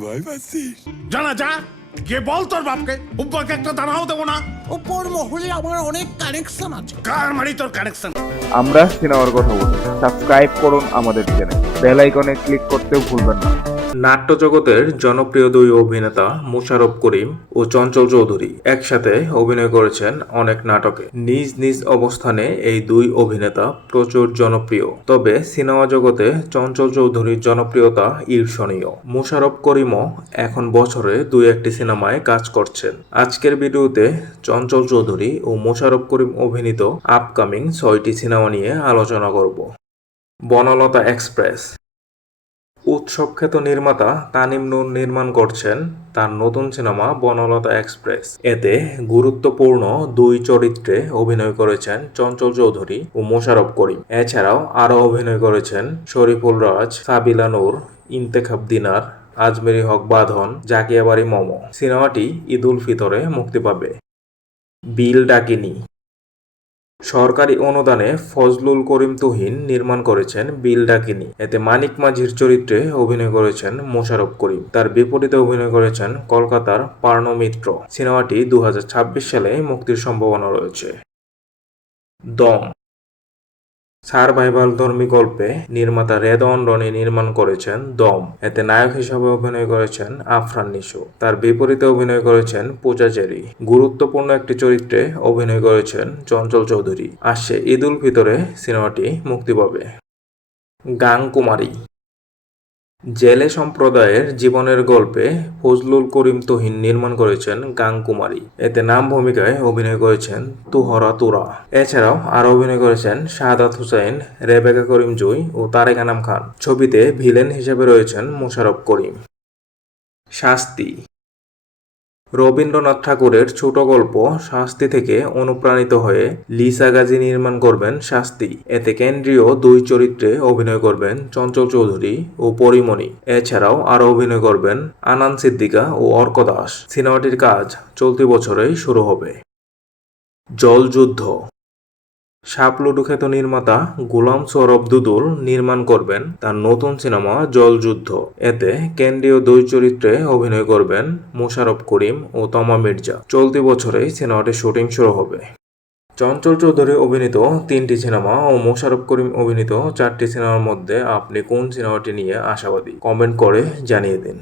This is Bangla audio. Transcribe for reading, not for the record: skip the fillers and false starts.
ভয় পাচ্ছিস? জানা যা গিয়ে বল তোর বাপকে উপরকে একটা দাঁড়াও দেবো না। ওপর মহলে আমার অনেক কানেকশন আছে। কার মারি তোর কানেকশন? আমরা সিনেমার কথা বলি। সাবস্ক্রাইব করুন আমাদের চ্যানেল, বেল আইকনে ক্লিক করতে ভুলবেন না। নাট্য জগতের জনপ্রিয় দুই অভিনেতা মোশাররফ করিম ও চঞ্চল চৌধুরী একসাথে অভিনয় করেছেন অনেক নাটকে। নিজ নিজ অবস্থানে এই দুই অভিনেতা প্রচুর জনপ্রিয়, তবে সিনেমা জগতে চঞ্চল চৌধুরীর জনপ্রিয়তা ঈর্ষণীয়। মোশাররফ করিমও এখন বছরে দুই একটি সিনেমায় কাজ করছেন। আজকের ভিডিওতে চঞ্চল চৌধুরী ও মোশাররফ করিম অভিনীত আপকামিং 6টি সিনেমা নিয়ে আলোচনা করব। বনলতা এক্সপ্রেস। উৎসবখ্যাত নির্মাতা তানিম নূর নির্মাণ করছেন তার নতুন সিনেমা বনলতা এক্সপ্রেস। এতে গুরুত্বপূর্ণ দুই চরিত্রে অভিনয় করেছেন চঞ্চল চৌধুরী ও মোশাররফ করিম। এছাড়াও আরও অভিনয় করেছেন শরীফুল রাজ, সাবিলা নূর, ইন্তেখাব দিনার, আজমেরি হক বাঁধন, জাকিয়া বাড়ি মম। সিনেমাটি ঈদ উল ফিতরে মুক্তি পাবে। বিল ডাকিনী। সরকারি অনুদানে ফজলুল করিম তুহিন নির্মাণ করেছেন বিল ডাকিনী। এতে মানিক মাঝির চরিত্রে অভিনয় করেছেন মোশাররফ করিম। তার বিপরীতে অভিনয় করেছেন কলকাতার পার্নো মিত্র। সিনেমাটি 2026 সালে মুক্তির সম্ভাবনা রয়েছে। দম। সারভাইভাল ধর্মী গল্পে নির্মাতা রেদওয়ান রনি নির্মাণ করেছেন দম। এতে নায়ক হিসেবে অভিনয় করেছেন আফরান নিশো। তার বিপরীতে অভিনয় করেছেন পূজা চেরি। গুরুত্বপূর্ণ একটি চরিত্রে অভিনয় করেছেন চঞ্চল চৌধুরী। আসছে ঈদ উল ফিতরে সিনেমাটি মুক্তি পাবে। গাং কুমারী। জেলে সম্প্রদায়ের জীবনের গল্পে ফজলুল করিম তুহিন নির্মাণ করেছেন গাং কুমারী। এতে নাম ভূমিকায় অভিনয় করেছেন তুহরা তুরা। এছাড়াও আরও অভিনয় করেছেন শাহাদাত হুসাইন, রেবেকা করিম জুই ও তারেক আনাম খান। ছবিতে ভিলেন হিসেবে রয়েছেন মোশাররফ করিম। শাস্তি। রবীন্দ্রনাথ ঠাকুরের ছোট গল্প শাস্তি থেকে অনুপ্রাণিত হয়ে লিসা গাজী নির্মাণ করবেন শাস্তি। এতে কেন্দ্রীয় দুই চরিত্রে অভিনয় করবেন চঞ্চল চৌধুরী ও পরিমণি। এছাড়াও আরও অভিনয় করবেন আনান সিদ্দিকা ও অর্ক দাস। সিনেমাটির কাজ চলতি বছরেই শুরু হবে। জলযুদ্ধ। সাপলুডু খ্যাত নির্মাতা গোলাম সৌরভ দুদুল নির্মাণ করবেন তার নতুন সিনেমা জলযুদ্ধ। এতে কেন্দ্রীয় দুই চরিত্রে অভিনয় করবেন মোশাররফ করিম ও তমা মির্জা। চলতি বছরেই সিনেমাটির শুটিং শুরু হবে। চঞ্চল চৌধুরী অভিনীত 3টি সিনেমা ও মোশাররফ করিম অভিনীত 4টি সিনেমার মধ্যে আপনি কোন সিনেমাটি নিয়ে আশাবাদী? কমেন্ট করে জানিয়ে দিন।